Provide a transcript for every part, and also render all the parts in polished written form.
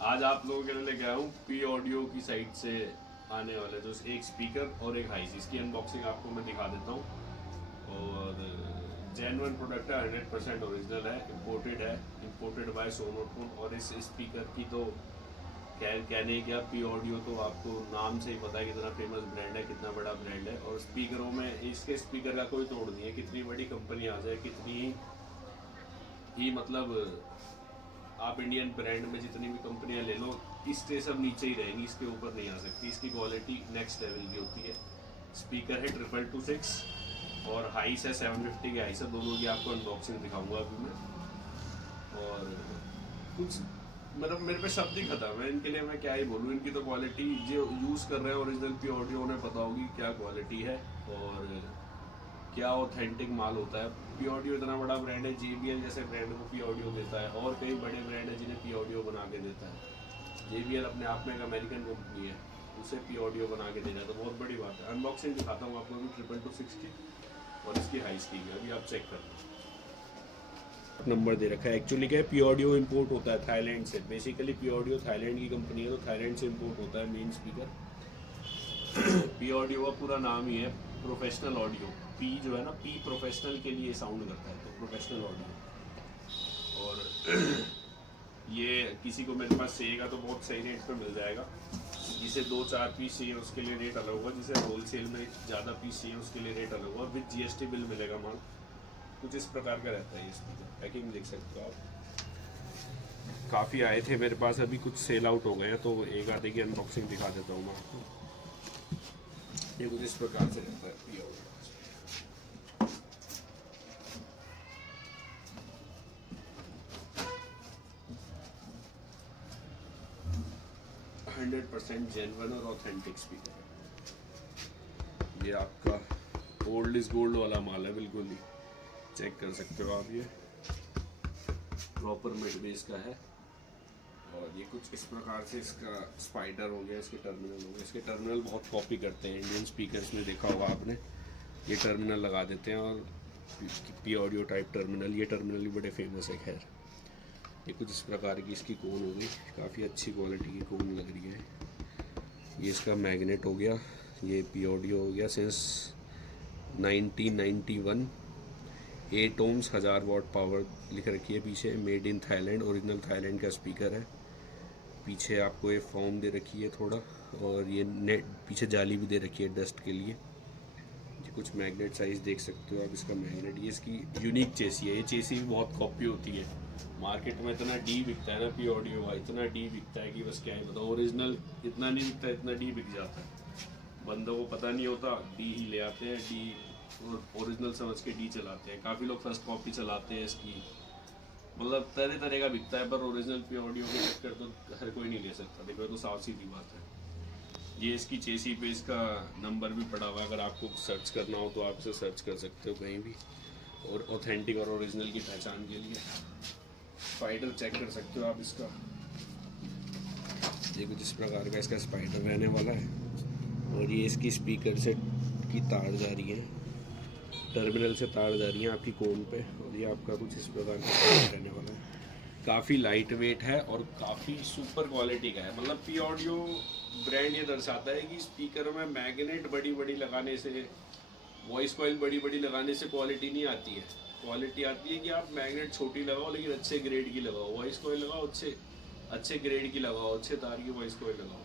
आज आप लोगों के लिए लेके आया हूँ पी ऑडियो की साइट से आने वाले तो एक स्पीकर और एक हाइस, इसकी अनबॉक्सिंग आपको मैं दिखा देता हूँ। और जेन्युइन प्रोडक्ट है, 100% ओरिजिनल है, इम्पोर्टेड बाय सोनोटोन। और इस स्पीकर की तो खैर कहने क्या, पी ऑडियो तो आपको नाम से ही पता है कितना फेमस ब्रांड है, कितना बड़ा ब्रांड है। और स्पीकरों में इसके स्पीकर का कोई तोड़ नहीं है, कितनी बड़ी कंपनी आ जाए, कितनी ही मतलब आप इंडियन ब्रांड में जितनी भी कंपनियां ले लो, इससे सब नीचे ही रहेंगी, इसके ऊपर नहीं आ सकती। इसकी क्वालिटी नेक्स्ट लेवल की होती है। स्पीकर है 2226 और हाइस है 750 के हाइस है। दोनों की आपको अनबॉक्सिंग दिखाऊंगा अभी मैं। और कुछ मतलब मेरे पे शब्द ही खत्म है इनके लिए, मैं क्या ही बोलूँ। इनकी तो क्वालिटी जो यूज़ कर रहे हैं ओरिजिनल पी ऑडियो उन्हें पता होगी क्या क्वालिटी है और क्या ऑथेंटिक माल होता है। पी ऑडियो इतना बड़ा ब्रांड है, JBL जैसे ब्रांड को पी ऑडियो देता है, और कई बड़े ब्रांड है जिन्हें पी ऑडियो बना के देता है। JBL अपने आप में एक अमेरिकन कंपनी है, उसे पी ऑडियो बना के देना तो बहुत बड़ी बात है। अनबॉक्सिंग दिखाता हूँ आपको अभी 2226 की और इसकी हाइस की, अभी आप चेक कर लो। नंबर दे रखा है। एक्चुअली क्या है, पी ऑडियो इंपोर्ट होता है थाईलैंड से। बेसिकली पी ऑडियो थाईलैंड की कंपनी है, तो थाईलैंड से इंपोर्ट होता है मेन स्पीकर। पी ऑडियो का पूरा नाम ही है प्रोफेशनल ऑडियो। पी जो है ना, पी प्रोफेशनल के लिए साउंड करता है, तो प्रोफेशनल ऑडियो। और ये किसी को मेरे पास चाहिएगा तो बहुत सही रेट पे मिल जाएगा। जिसे 2-4 पीस चाहिए उसके लिए रेट अलग होगा, जिसे होलसेल में ज़्यादा पीस चाहिए उसके लिए रेट अलग होगा। विद GST बिल मिलेगा माल। कुछ इस प्रकार का रहता है ये स्पीकर। पैकिंग देख सकते हो आप। काफ़ी आए थे मेरे पास, अभी कुछ सेल आउट हो गए हैं, तो एक आधे की अनबॉक्सिंग दिखा देता हूँ मैं आपको। ये कुछ इस प्रकार से रहता है। 100% जेन्युइन और ऑथेंटिक स्पीकर है। ये आपका ओल्ड इज गोल्ड वाला माल है, बिल्कुल ही चेक कर सकते हो आप। ये प्रॉपर मिड बेस का है। और ये कुछ इस प्रकार से इसका स्पाइडर हो गया, इसके टर्मिनल हो गए। इसके टर्मिनल बहुत कॉपी करते हैं इंडियन स्पीकर्स में, देखा होगा आपने। ये टर्मिनल लगा देते हैं और पी ऑडियो टाइप टर्मिनल, ये टर्मिनल भी बड़े फेमस है। खैर ये कुछ इस प्रकार की इसकी कोन हो गई, काफ़ी अच्छी क्वालिटी की कोन लग रही है। ये इसका मैग्नेट हो गया। ये पी ऑडियो हो गया सिंस 1991। 8 ohms 1000 वाट पावर लिख रखी है पीछे। Made in Thailand, original Thailand का स्पीकर है। पीछे आपको ये फॉर्म दे रखी है थोड़ा, और ये नेट पीछे जाली भी दे रखी है डस्ट के लिए। ये कुछ मैग्नेट साइज़ देख सकते हो आप इसका मैग्नेट। ये इसकी यूनिक चेसी है। ये चेसी भी बहुत कॉपी होती है मार्केट में। इतना डी बिकता है ना पी ऑडियो का, इतना डी बिकता है कि बस क्या ही बताओ। ओरिजिनल इतना नहीं बिकता, इतना डी बिक जाता है। बंदों को पता नहीं होता, डी ही ले आते हैं, डी ओरिजिनल समझ के डी चलाते हैं। काफ़ी लोग फर्स्ट कॉपी चलाते हैं इसकी, मतलब तरह तरह का बिकता है। पर ओरिजिनल पी ऑडियो के चक्कर तो हर कोई नहीं ले सकता। देखो तो साफ सीधी बात है। ये इसकी चेसी पे इसका नंबर भी पड़ा हुआ है, अगर आपको सर्च करना हो तो आप इसे सर्च कर सकते हो कहीं भी। और ऑथेंटिक और ओरिजिनल की पहचान के लिए स्पाइडर चेक कर सकते हो आप इसका। ये कुछ इस प्रकार का इसका स्पाइडर रहने वाला है। और ये इसकी स्पीकर से की तार जा रही है, टर्मिनल से तार जा रही है आपकी कोन पे। और ये आपका कुछ इस प्रकार का रहने वाला है। काफ़ी लाइट वेट है और काफ़ी सुपर क्वालिटी का है। मतलब पी ऑडियो ब्रांड ये दर्शाता है कि स्पीकर में मैग्नेट बड़ी बड़ी लगाने से, वॉइस कॉइल बड़ी बड़ी लगाने से क्वालिटी नहीं आती है। क्वालिटी आती है कि आप मैग्नेट छोटी लगाओ लेकिन अच्छे ग्रेड की लगाओ, वॉइस कॉइल लगाओ अच्छे ग्रेड की लगाओ, अच्छे तार की वॉइस कॉइल लगाओ,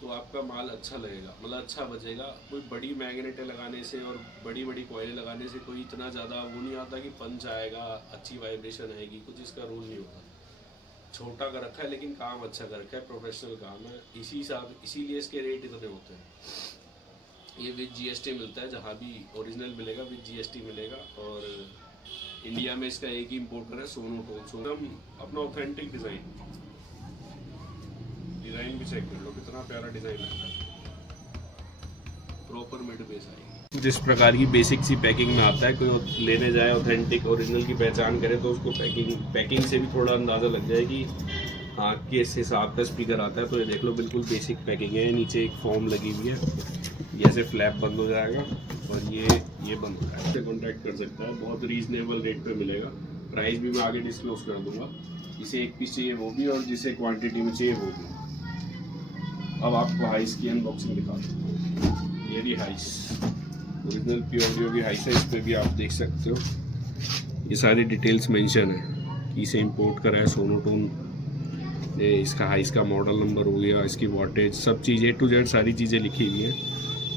तो आपका माल अच्छा लगेगा, मतलब अच्छा बजेगा। कोई बड़ी मैग्नेटें लगाने से और बड़ी बड़ी कॉइलें लगाने से कोई इतना ज़्यादा वो नहीं आता कि पंच आएगा, अच्छी वाइब्रेशन आएगी, कुछ इसका रूल नहीं होता। छोटा कर रखा है लेकिन काम अच्छा कर रखा है, प्रोफेशनल काम है। इसीलिए इसके रेट इतने होते हैं। ये विद GST मिलता है, जहाँ भी ओरिजिनल मिलेगा विद GST मिलेगा। और इंडिया में इसका एक ही इम्पोर्टर है, सोनोटोन। अपना ऑथेंटिक डिज़ाइन भी चेक कर लो, कितना प्यारा डिज़ाइन लगता है। प्रॉपर मिड बेस आएगी। जिस प्रकार की बेसिक सी पैकिंग में आता है, कोई लेने जाए ऑथेंटिक ओरिजिनल की पहचान करे तो उसको पैकिंग से भी थोड़ा अंदाज़ा लग जाए कि हाँ किस हिसाब का स्पीकर आता है। तो ये देख लो, बिल्कुल बेसिक पैकिंग है। नीचे एक फॉर्म लगी हुई है, ये ऐसे फ्लैप बंद हो जाएगा और ये बंद हो जाएगा। इससे कॉन्टैक्ट कर सकता है, बहुत रीजनेबल रेट पे मिलेगा। प्राइस भी मैं आगे डिस्क्लोज कर दूंगा। जिसे एक पीस चाहिए वो भी, और जिसे क्वांटिटी में चाहिए वो भी। अब आपको हाइस की अनबॉक्सिंग दिखाता हूँ। ये रही हाइस, ओरिजिनल पी ऑडियो की हाइस है। इस पर भी आप देख सकते हो ये सारी डिटेल्स मेंशन है कि इसे इंपोर्ट करा है सोनोटोन, इसका हाइस का मॉडल नंबर हो गया, इसकी वॉटेज, सब चीज़ें टू जेड सारी चीज़ें लिखी हुई हैं।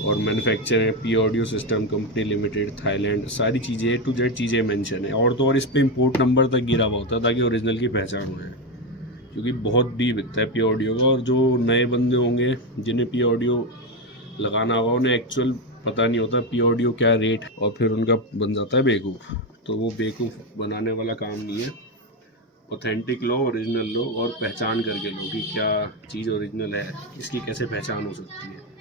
और मैन्युफैक्चर है P audio system company limited, Thailand, सारी चीज़ें टू जेड चीज़ें मेंशन है। और तो और इस पर इंपोर्ट नंबर तक गिरा हुआ होता है ताकि ओरिजिनल की पहचान हो जाए, क्योंकि बहुत भी बिकता है पी ऑडियो का। और जो नए बंदे होंगे जिन्हें पी ऑडियो लगाना होगा उन्हें एक्चुअल पता नहीं होता पी ऑडियो क्या रेट, और फिर उनका बन जाता है बेवकूफ़। तो वो बेवकूफ़ बनाने वाला काम नहीं है। ऑथेंटिक लो, ओरिजिनल लो, और पहचान करके लो कि क्या चीज़ ओरिजिनल है, इसकी कैसे पहचान हो सकती है।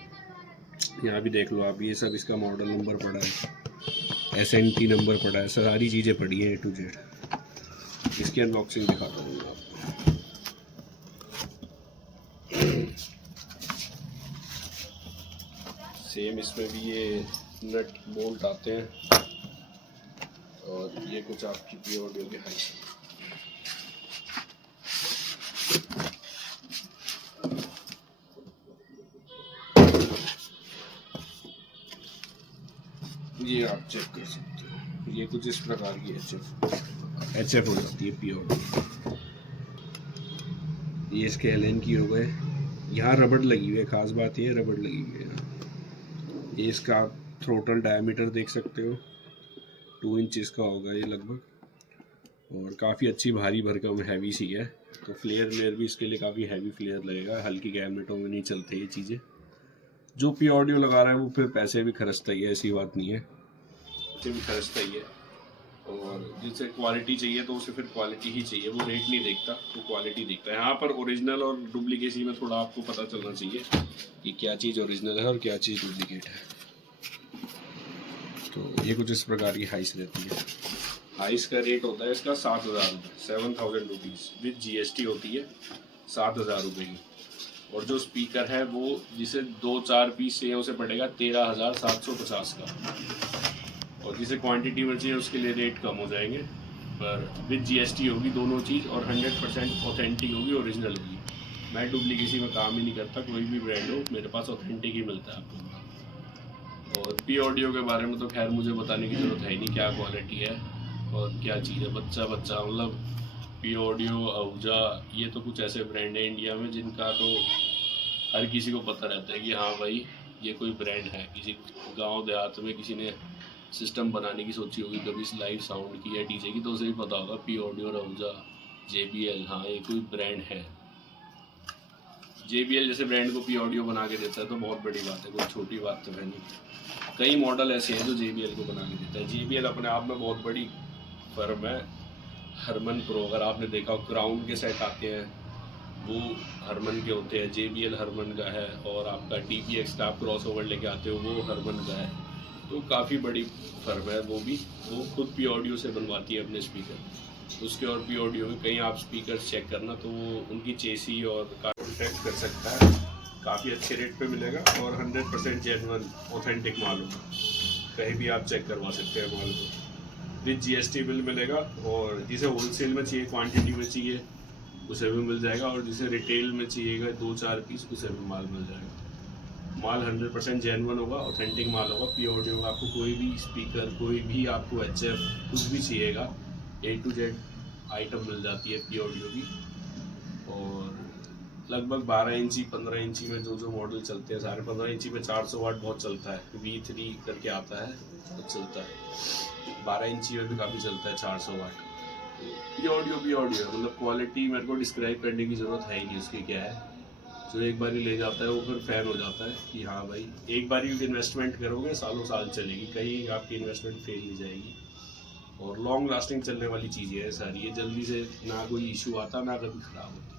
यहाँ भी देख लो आप, ये सब इसका मॉडल नंबर पड़ा है, SNT नंबर पड़ा है, सारी चीज़ें पड़ी हैं A to Z। इसकी अनबॉक्सिंग दिखाता हूँ आपको। सेम इसमें भी ये नट बोल्ट आते हैं, और ये कुछ आपकी पी ऑडियो के हाई। ये आप चेक कर सकते हो, ये कुछ इस प्रकार की HF हो जाती है पी ऑडियो। ये इसके LN की हो गए, यहाँ रबड़ लगी हुई है, खास बात ये रबड़ लगी हुई है। ये इसका आप थ्रोटल डायमीटर देख सकते हो, 2 इंच इसका होगा ये लगभग, और काफ़ी अच्छी भारी भरकम हैवी सी है। तो फ्लेयर भी इसके लिए काफ़ी हैवी फ्लेयर लगेगा, हल्की गैमेटों में नहीं चलते ये चीज़ें। जो पी ऑडियो लगा रहा है वो फिर पैसे भी खर्चता ही है, ऐसी बात नहीं है, पैसे भी खर्चता ही है। और जिसे क्वालिटी चाहिए तो उसे फिर क्वालिटी ही चाहिए, वो रेट नहीं देखता, वो क्वालिटी देखता है। यहाँ पर ओरिजिनल और डुप्लीकेसी में थोड़ा आपको पता चलना चाहिए कि क्या चीज़ ओरिजिनल है और क्या चीज़ डुप्लीकेट है। तो ये कुछ इस प्रकार की हाइस रहती है। हाइस का रेट होता है इसका 7,000 रुपये, 7,000 रुपीज़ विद GST होती है 7,000 रुपये की। और जो स्पीकर है वो जिसे 2-4 पीस चाहिए उसे पड़ेगा 13,750 का, और जिसे क्वांटिटी में चाहिए उसके लिए रेट कम हो जाएंगे, पर विद GST होगी दोनों चीज़, और 100% ऑथेंटिक होगी, ओरिजिनल होगी। मैं डुप्लीकेसी में काम ही नहीं करता, कोई भी ब्रांड हो मेरे पास ऑथेंटिक ही मिलता है आपको। और पी ऑडियो के बारे में तो खैर मुझे बताने की ज़रूरत है ही नहीं, क्या क्वालिटी है और क्या चीज़ है। बच्चा मतलब पी ऑडियो, आहूजा, ये तो कुछ ऐसे ब्रांड है इंडिया में जिनका तो हर किसी को पता रहता है कि हाँ भाई ये कोई ब्रांड है। किसी गांव देहात में किसी ने सिस्टम बनाने की सोची होगी कभी लाइव साउंड की या DJ की, तो उसे भी पता होगा पी ऑडियो, आहूजा, JBL, हाँ ये कोई ब्रांड है। JBL जैसे ब्रांड को पी ऑडियो बना के देता है तो बहुत बड़ी बात है, कोई छोटी बात तो है नहीं। कई मॉडल ऐसे हैं जो JBL को बना के देता है। JBL अपने आप में बहुत बड़ी फर्म है। हरमन प्रो, अगर आपने देखा क्राउन के सेट आते हैं वो हरमन के होते हैं, JBL हरमन का है, और आपका TPX का आप क्रॉस ओवर लेके आते हो वो हरमन का है। तो काफ़ी बड़ी फर्म है वो भी, वो खुद पी ऑडियो से बनवाती है अपने स्पीकर। उसके और पी ऑडियो में कहीं आप स्पीकर चेक करना तो वो उनकी चेसी और कॉन्टैक्ट कर सकता है, काफ़ी अच्छे रेट पे मिलेगा, और 100% जेन्युइन ऑथेंटिक माल होगा। कहीं भी आप चेक करवा सकते हैं माल को, विद GST बिल मिलेगा। और जिसे होलसेल में चाहिए, क्वांटिटी में चाहिए, उसे भी मिल जाएगा, और जिसे रिटेल में चाहिएगा 2-4 पीस, उसे भी माल मिल जाएगा। माल 100% जेन्युइन होगा, ऑथेंटिक माल होगा। पी ऑडियो का आपको कोई भी स्पीकर, कोई भी आपको HF कुछ भी चाहिएगा, A to Z आइटम मिल जाती है पी ऑडियो की। और लगभग 12 इंची 15 इंची में जो मॉडल चलते हैं सारे, 15 इंची में 400 वाट बहुत चलता है, V3 करके आता है तो चलता है। 12 इंची में भी काफ़ी चलता है 400 वाट। पी ऑडियो मतलब क्वालिटी मेरे को डिस्क्राइब करने की ज़रूरत है ही नहीं उसकी क्या है। जो एक बार ही ले जाता है वो फिर फ़ैन हो जाता है कि हाँ भाई एक बार ही इन्वेस्टमेंट करोगे सालों साल चलेगी, कहीं आपकी इन्वेस्टमेंट फेल नहीं जाएगी, और लॉन्ग लास्टिंग चलने वाली चीज़ें हैं सारी। ये जल्दी से ना कोई इशू आता ना कभी ख़राब होता।